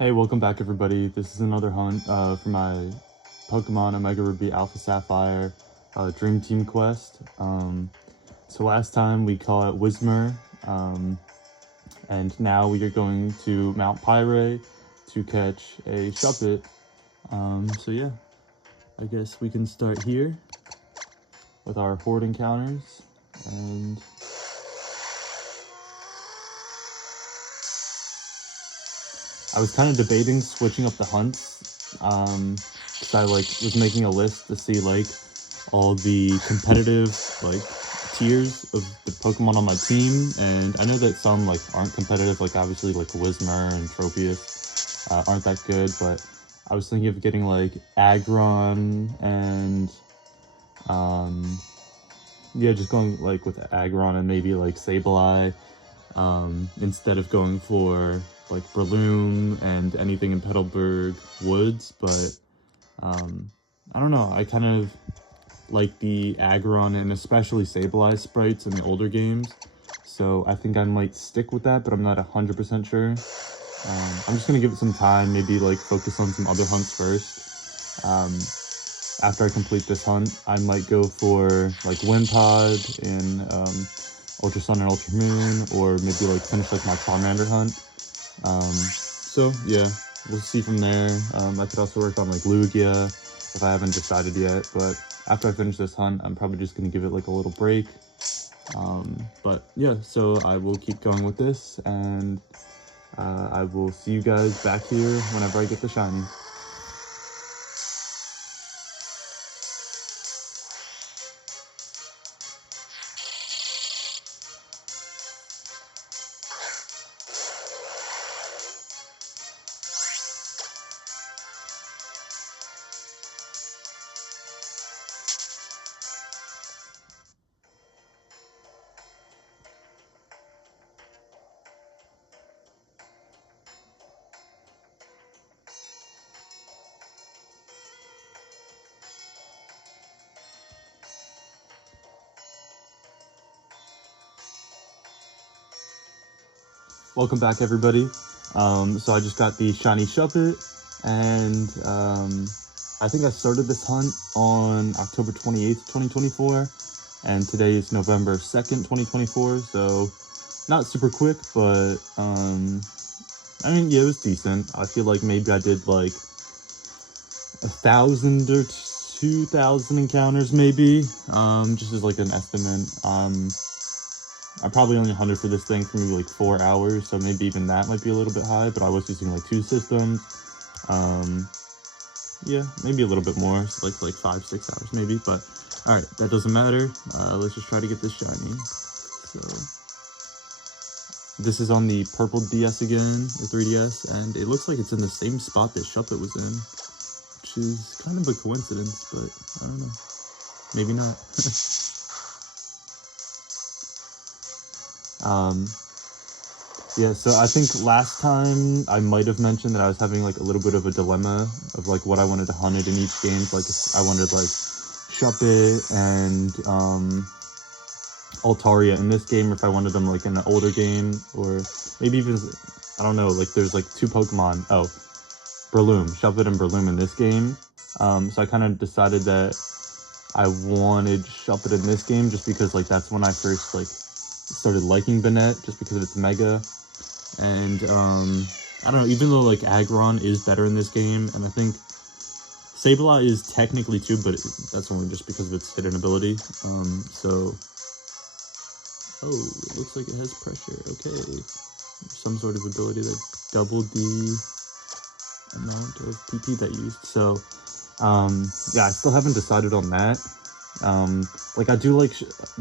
Hey, welcome back everybody. This is another hunt for my Pokemon Omega Ruby Alpha Sapphire Dream Team quest. So last time we caught Whismur, and now we are going to Mount Pyre to catch a Shuppet. So yeah, I guess we can start here with our horde encounters, and I was kind of debating switching up the hunts, because I was making a list to see all the competitive tiers of the Pokemon on my team, and I know that some aren't competitive, obviously Whismur and Tropius aren't that good, but I was thinking of getting Aggron and yeah, just going with Aggron and maybe Sableye, instead of going for Breloom and anything in Petalburg Woods. But I don't know, I kind of like the Aggron and especially Sableye sprites in the older games, so I think I might stick with that, but I'm not 100% sure. I'm just gonna give it some time, maybe focus on some other hunts first. After I complete this hunt, I might go for Wimpod in Ultra Sun and Ultra Moon, or maybe finish my Charmander hunt. So yeah, we'll see from there. I could also work on Lugia if I haven't decided yet, but after I finish this hunt, I'm probably just gonna give it a little break. But yeah, so I will keep going with this, and I will see you guys back here whenever I get the shiny. Welcome back everybody. So I just got the shiny Shuppet, and I think I started this hunt on October 28th, 2024, and today is November 2nd, 2024, so not super quick, but I mean, yeah, it was decent. I feel like maybe I did 1,000 or 2,000 encounters, maybe, just as an estimate. I probably only hunted for this thing for maybe 4 hours, so maybe even that might be a little bit high, but I was using 2 systems. Yeah, maybe a little bit more, so like 5-6 hours maybe, but alright, that doesn't matter. Let's just try to get this shiny. So this is on the purple DS again, or 3DS, and it looks like it's in the same spot that Shuppet was in, which is kind of a coincidence, but I don't know, maybe not. Yeah, so I think last time I might have mentioned that I was having a little bit of a dilemma of what I wanted to hunt it in each game. I wanted Shuppet and Altaria in this game, or if I wanted them in an older game, or maybe even, I don't know, there's 2 Pokemon, Breloom, Shuppet and Breloom in this game. So I kind of decided that I wanted Shuppet in this game just because that's when I first started liking Banette, just because of its Mega. And I don't know, even though Aggron is better in this game, and I think Sableye is technically too, but that's only just because of its hidden ability. So oh, it looks like it has pressure. Okay, some sort of ability that doubled the amount of PP that used. So yeah, I still haven't decided on that. I do like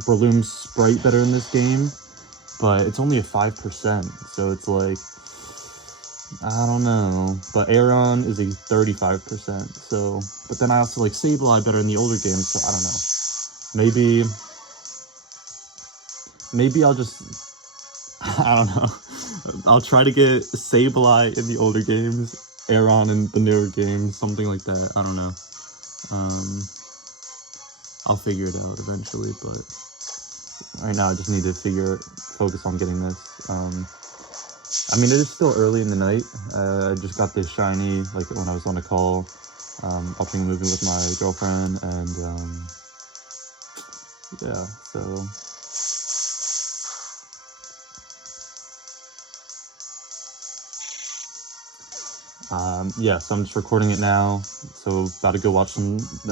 Breloom's sprite better in this game, but it's only a 5%, so it's I don't know. But Aron is a 35%, so, but then I also like Sableye better in the older games, so I don't know. Maybe I'll just, I don't know. I'll try to get Sableye in the older games, Aron in the newer games, something like that. I don't know. I'll figure it out eventually, but right now I just need to focus on getting this. I mean, it is still early in the night. I just got this shiny, like, when I was on a call, watching a movie with my girlfriend, and, yeah, so... yeah, so I'm just recording it now, so about to go watch a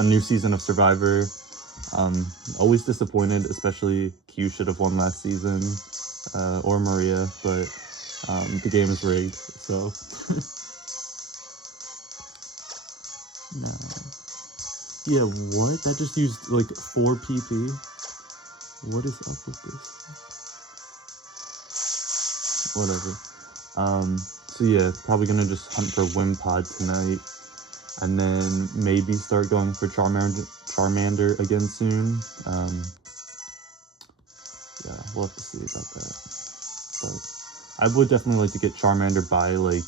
new season of Survivor. Always disappointed, especially Q should have won last season, or Maria, but the game is rigged, so... No. Yeah, what? That just used, like, 4 PP? What is up with this? Whatever. So yeah, probably gonna just hunt for Wimpod tonight, and then maybe start going for Charmander again soon. Yeah, we'll have to see about that. But I would definitely like to get Charmander by, like,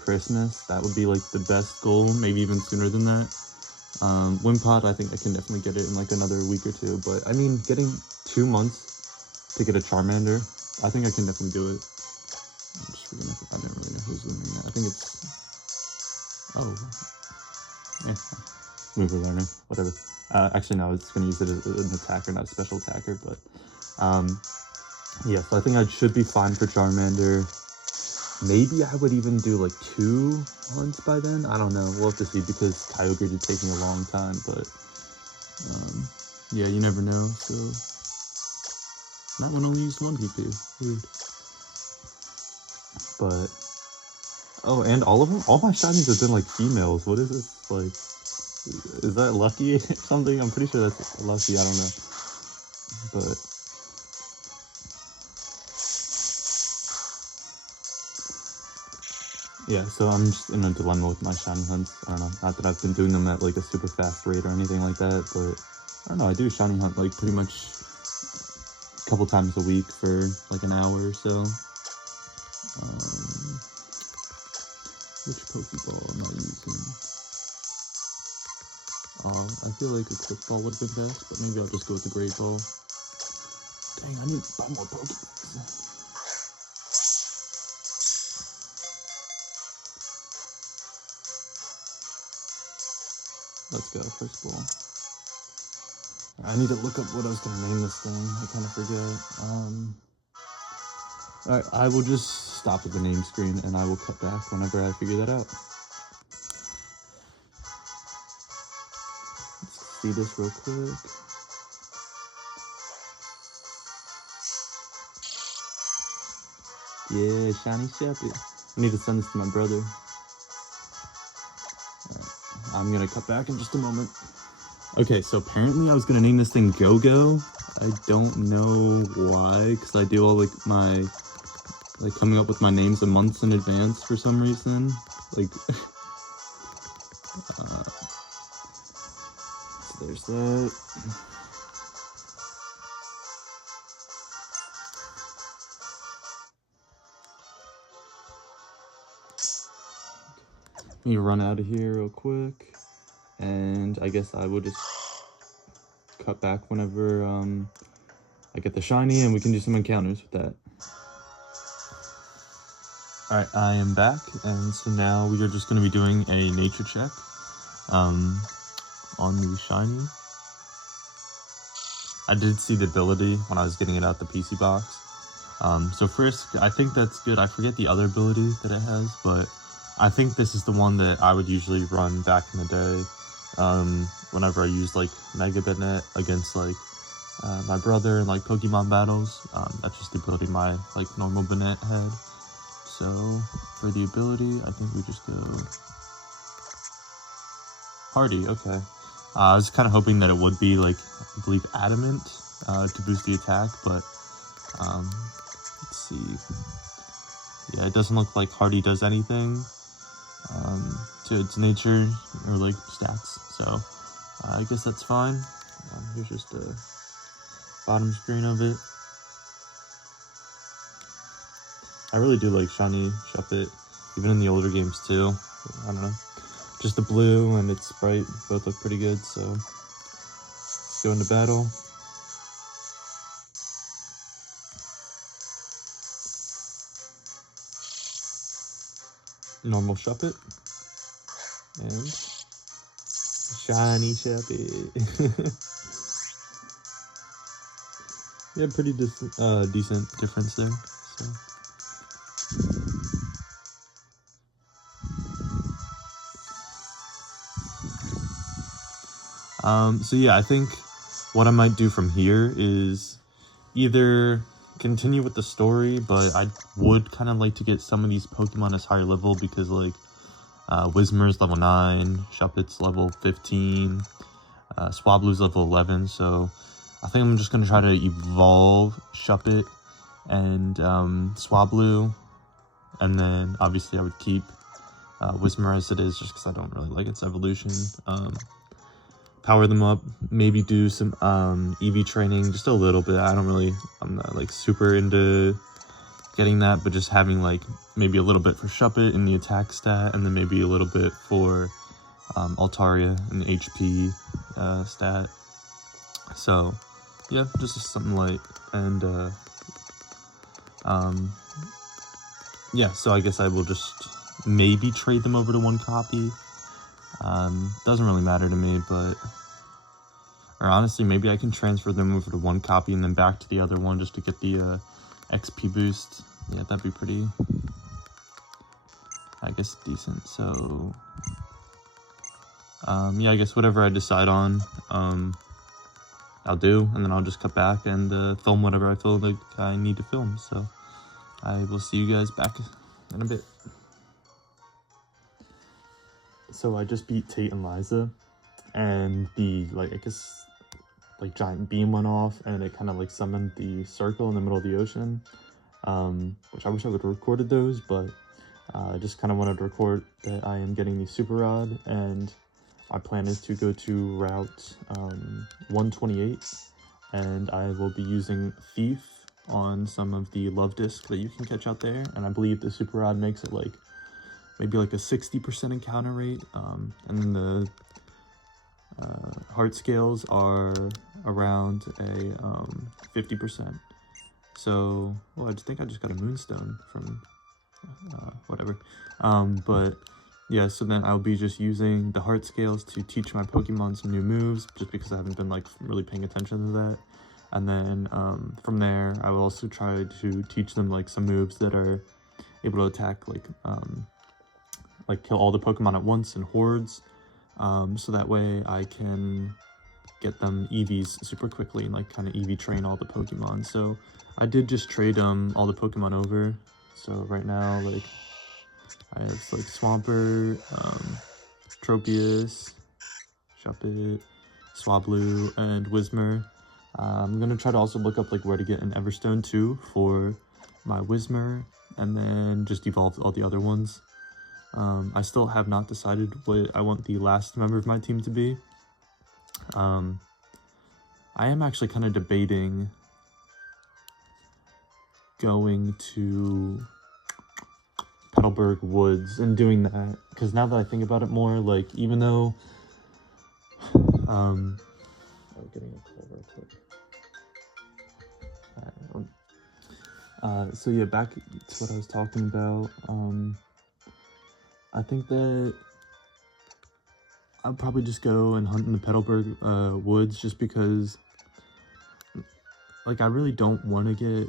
Christmas. That would be, like, the best goal, maybe even sooner than that. Wimpod, I think I can definitely get it in, like, another week or two, but, I mean, getting 2 months to get a Charmander, I think I can definitely do it. I'm just forgetting if I didn't really know who's winning that. I think it's... Oh. Yeah. Mover learner. Whatever. Actually, no, it's going to use it as an attacker, not a special attacker, but... yeah, so I think I should be fine for Charmander. Maybe I would even do, like, 2 hunts by then? I don't know. We'll have to see, because Kyogre did take me a long time, but... yeah, you never know, so... That one only used 1 PP. Weird. But, oh, and all of them? All my shinies have been, like, females. What is this? Like, is that lucky or something? I'm pretty sure that's lucky. I don't know. But, yeah, so I'm just in a dilemma with my shiny hunts. I don't know. Not that I've been doing them at, like, a super fast rate or anything like that, but I don't know. I do shiny hunt, like, pretty much a couple times a week for, like, an hour or so. Which Pokeball am I using? I feel like a Quick Ball would have been best, but maybe I'll just go with the Great Ball. Dang, I need to buy more Pokeballs. Let's go, first ball. I need to look up what I was going to name this thing. I kind of forget. Alright, I will just stop at the name screen, and I will cut back whenever I figure that out. Let's see this real quick. Yeah, shiny Shuppet. I need to send this to my brother. Right, I'm gonna cut back in just a moment. Okay, so apparently I was gonna name this thing Go-Go. I don't know why, because I do all, like, my... like, coming up with my names a month in advance for some reason. Like, so there's that. Let me run out of here real quick. And I guess I will just cut back whenever I get the shiny, and we can do some encounters with that. Alright, I am back, and so now we are just going to be doing a nature check on the shiny. I did see the ability when I was getting it out the PC box. So Frisk, I think that's good. I forget the other ability that it has, but I think this is the one that I would usually run back in the day. Whenever I used, like, Mega Bennett against, like, my brother in, like, Pokemon battles. That's just the ability my, like, normal Bennett had. So, for the ability, I think we just go... Hardy, okay. I was kind of hoping that it would be, like, I believe Adamant to boost the attack, but, let's see. Yeah, it doesn't look like Hardy does anything to its nature or, like, stats, so I guess that's fine. Here's just the bottom screen of it. I really do like shiny Shuppet, even in the older games too. I don't know. Just the blue and its sprite both look pretty good, so let's go into battle. normal Shuppet, and shiny Shuppet. Yeah, pretty decent difference there. So yeah, I think what I might do from here is either continue with the story, but I would kind of like to get some of these Pokemon as higher level because like Whismer's level 9, Shuppet's level 15, Swablu's level 11, so I think I'm just going to try to evolve Shuppet and Swablu, and then obviously I would keep Whismer as it is just because I don't really like its evolution. Power them up, maybe do some EV training, just a little bit. I'm not like super into getting that, but just having like maybe a little bit for Shuppet in the attack stat, and then maybe a little bit for Altaria in the HP stat. So yeah, just something light. And yeah, so I guess I will just maybe trade them over to one copy. Doesn't really matter to me, or honestly, maybe I can transfer them over to one copy and then back to the other one just to get the XP boost. Yeah, that'd be pretty, I guess, decent. So yeah, I guess whatever I decide on, I'll do, and then I'll just cut back and film whatever I feel like I need to film. So I will see you guys back in a bit. So I just beat Tate and Liza, and the, like, I guess, like, giant beam went off, and it kind of, like, summoned the circle in the middle of the ocean, which I wish I would have recorded those, but I just kind of wanted to record that I am getting the Super Rod, and my plan is to go to Route 128, and I will be using Thief on some of the Love Disc that you can catch out there, and I believe the Super Rod makes it, like, maybe like a 60% encounter rate, and then the heart scales are around a 50%. So, well, I think I just got a Moonstone from whatever. But yeah, so then I'll be just using the heart scales to teach my Pokemon some new moves, just because I haven't been like really paying attention to that. And then from there, I will also try to teach them like some moves that are able to attack like kill all the Pokemon at once in hordes, so that way I can get them EVs super quickly and like kind of EV train all the Pokemon. So I did just trade all the Pokemon over. So right now, like, I have like Swampert, Tropius, Shuppet, Swablu, and Whismer. I'm gonna try to also look up like where to get an Everstone too for my Whismer, and then just evolve all the other ones. I still have not decided what I want the last member of my team to be. I am actually kind of debating going to Petalburg Woods and doing that, because now that I think about it more, like, even though oh, getting a call real quick. So yeah, back to what I was talking about. I think that I'll probably just go and hunt in the Petalburg Woods, just because, like, I really don't want to get,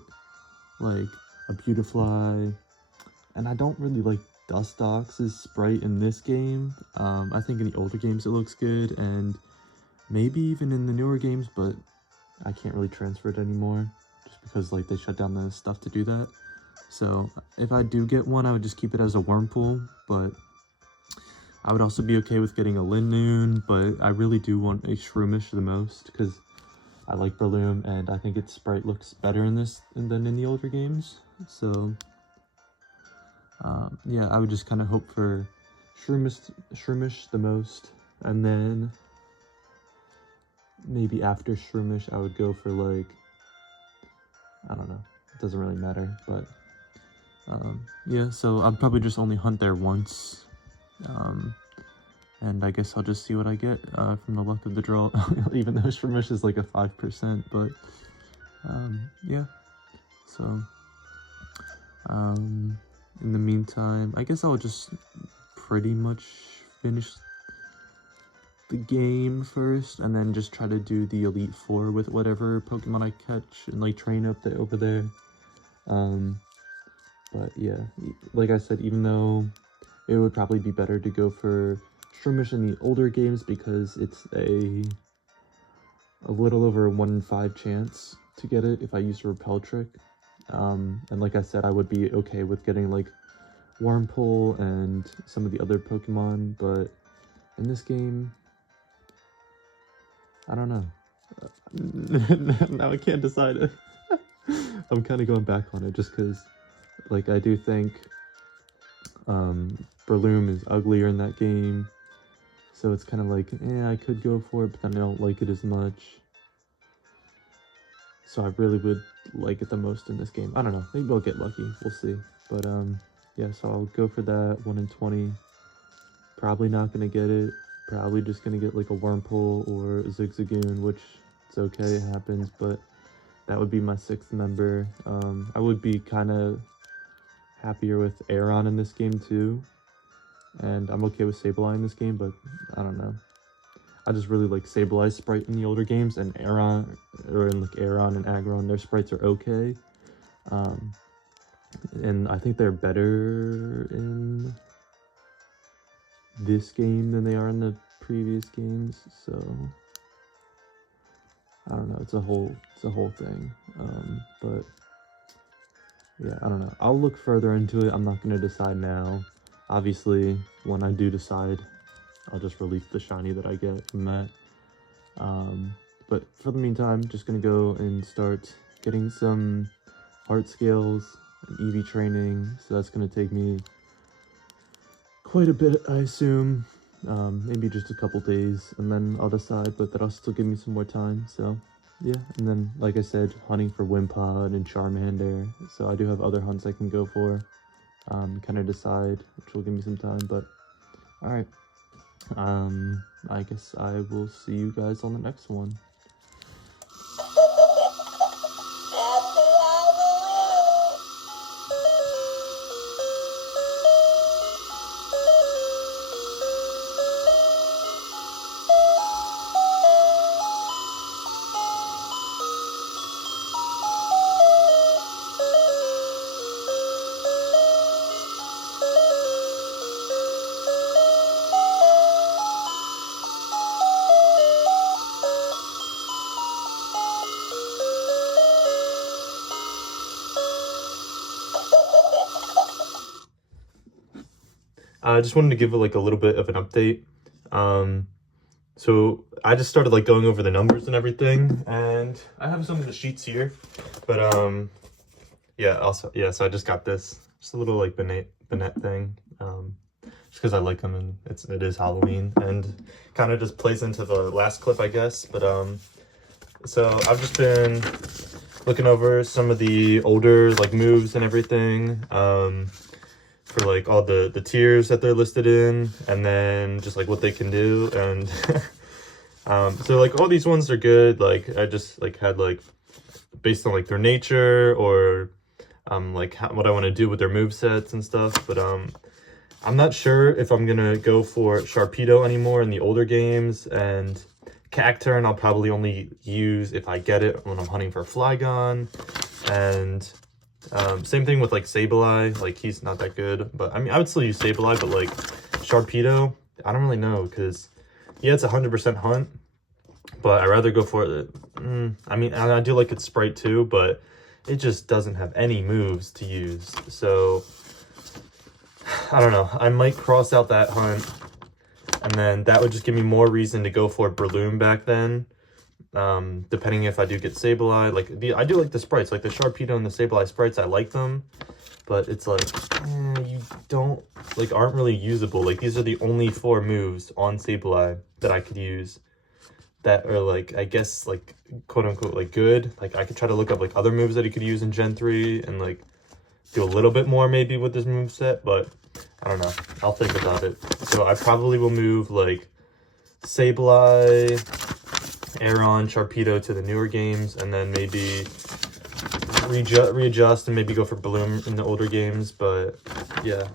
like, a Beautifly, and I don't really like Dustox's sprite in this game. I think in the older games it looks good, and maybe even in the newer games, but I can't really transfer it anymore, just because, like, they shut down the stuff to do that. So if I do get one, I would just keep it as a Wurmple, but I would also be okay with getting a Linoone, but I really do want a Shroomish the most, because I like Breloom, and I think its sprite looks better in this than in the older games. So yeah, I would just kind of hope for Shroomish the most, and then maybe after Shroomish I would go for, like, I don't know, it doesn't really matter, but yeah, so I'll probably just only hunt there once, and I guess I'll just see what I get from the luck of the draw, even though Shroomish is like a 5%, but yeah, so in the meantime, I guess I'll just pretty much finish the game first, and then just try to do the Elite Four with whatever Pokemon I catch and like train up there over there. But yeah, like I said, even though it would probably be better to go for Shroomish in the older games because it's a little over a 1 in 5 chance to get it if I use a Repel trick. And like I said, I would be okay with getting like Wurmple and some of the other Pokemon, but in this game, I don't know. Now I can't decide it. I'm kind of going back on it just because, like, I do think Breloom is uglier in that game, so it's kind of like, I could go for it, but then I don't like it as much. So I really would like it the most in this game. I don't know, maybe I'll get lucky, we'll see. But yeah, so I'll go for that 1 in 20. Probably not gonna get it. Probably just gonna get like a Wurmple or a Zigzagoon, which it's okay, it happens, but that would be my 6th member. I would be kind of happier with Aeron in this game too, and I'm okay with Sableye in this game, but I don't know. I just really like Sableye's sprite in the older games, and Aeron, or in like Aeron and Aggron, their sprites are okay. And I think they're better in this game than they are in the previous games, so I don't know, it's a whole thing. But yeah, I don't know, I'll look further into it. I'm not going to decide now. Obviously, when I do decide, I'll just release the shiny that I get from that. But for the meantime, just going to go and start getting some art scales and EV training, so that's going to take me quite a bit, I assume. Maybe just a couple days, and then I'll decide, but that'll still give me some more time. So yeah, and then like I said, hunting for Wimpod and Charmander, so I do have other hunts I can go for, kind of decide, which will give me some time. But all right, I guess I will see you guys on the next one. I just wanted to give like a little bit of an update. So I just started like going over the numbers and everything, and I have some of the sheets here, but so I just got this, just a little like Banette thing, just because I like them, and it is Halloween, and kind of just plays into the last clip, I guess. But so I've just been looking over some of the older like moves and everything, for like all the tiers that they're listed in, and then just like what they can do. And so like all these ones are good. Like I just like had like based on like their nature, or like what I want to do with their move sets and stuff. But I'm not sure if I'm gonna go for Sharpedo anymore in the older games, and Cacturne I'll probably only use if I get it when I'm hunting for Flygon. And same thing with like Sableye, like he's not that good, but I mean I would still use Sableye, but like Sharpedo, I don't really know, because yeah, it's 100% hunt, but I'd rather go for it. I mean, I do like its sprite too, but it just doesn't have any moves to use, so I don't know. I might cross out that hunt, and then that would just give me more reason to go for Breloom back then. Depending if I do get Sableye, like I do like the sprites, like the Sharpedo and the Sableye sprites, I like them, but it's like, you don't, like, aren't really usable. Like, these are the only 4 moves on Sableye that I could use that are, like, I guess, like, quote-unquote, like, good. Like, I could try to look up, like, other moves that he could use in Gen 3 and, like, do a little bit more maybe with this move set, but I don't know. I'll think about it. So I probably will move, like, Sableye, Aeron, Sharpedo to the newer games, and then maybe readjust and maybe go for Bloom in the older games. But yeah,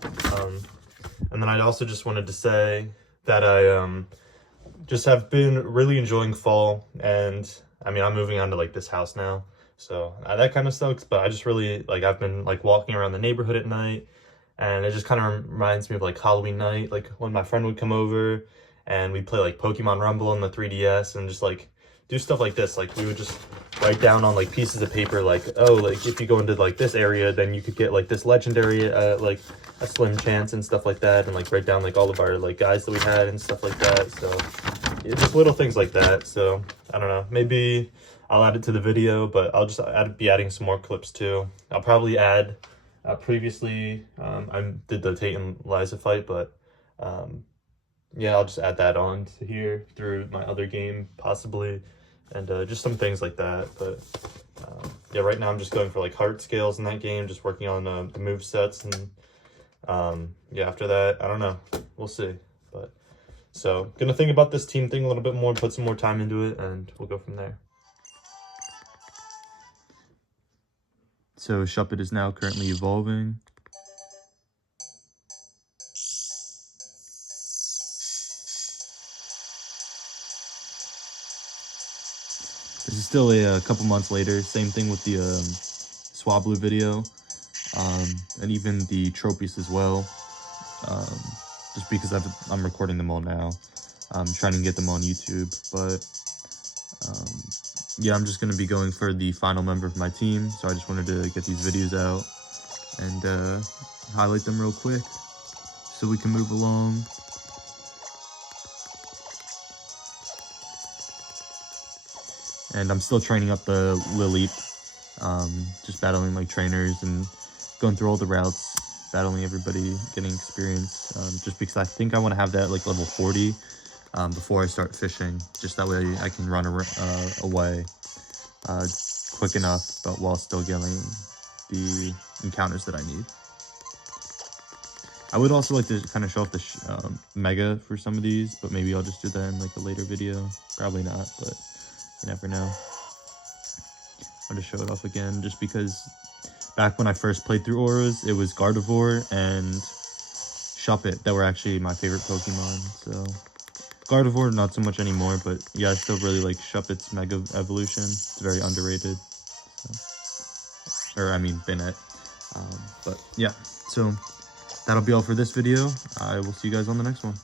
and then I also just wanted to say that I just have been really enjoying fall, and I mean I'm moving on to like this house now, so that kind of sucks. But I just really like I've been like walking around the neighborhood at night, and it just kind of reminds me of like Halloween night, like when my friend would come over and we'd play like Pokemon Rumble on the 3DS and just like do stuff like this. Like we would just write down on like pieces of paper like, oh, like if you go into like this area then you could get like this legendary like a slim chance and stuff like that, and like write down like all of our like guys that we had and stuff like that. So yeah, just little things like that. So I don't know, maybe I'll add it to the video, but I'll just be adding some more clips too. I'll probably add previously I did the Tate and Liza fight, but yeah, I'll just add that on to here through my other game possibly, and just some things like that. But yeah, right now I'm just going for like heart scales in that game, just working on the move sets, and yeah, after that I don't know, we'll see. But so gonna think about this team thing a little bit more, put some more time into it, and we'll go from there. So Shuppet is now currently evolving. This is still a couple months later. Same thing with the Swablu video, and even the trophies as well. Just because I'm recording them all now. I'm trying to get them on YouTube, but yeah, I'm just going to be going for the final member of my team, so I just wanted to get these videos out and highlight them real quick so we can move along. And I'm still training up the Lily, just battling like trainers and going through all the routes, battling everybody, getting experience, just because I think I want to have that like level 40 before I start fishing, just that way I can run away quick enough, but while still getting the encounters that I need. I would also like to kind of show off the Mega for some of these, but maybe I'll just do that in like a later video. Probably not, but you never know. I'll just show it off again, just because back when I first played through Auras, it was Gardevoir and Shuppet that were actually my favorite Pokemon. So Gardevoir, not so much anymore, but yeah, I still really like Shuppet's Mega Evolution. It's very underrated. So, or I mean, Banette. But yeah, so that'll be all for this video. I will see you guys on the next one.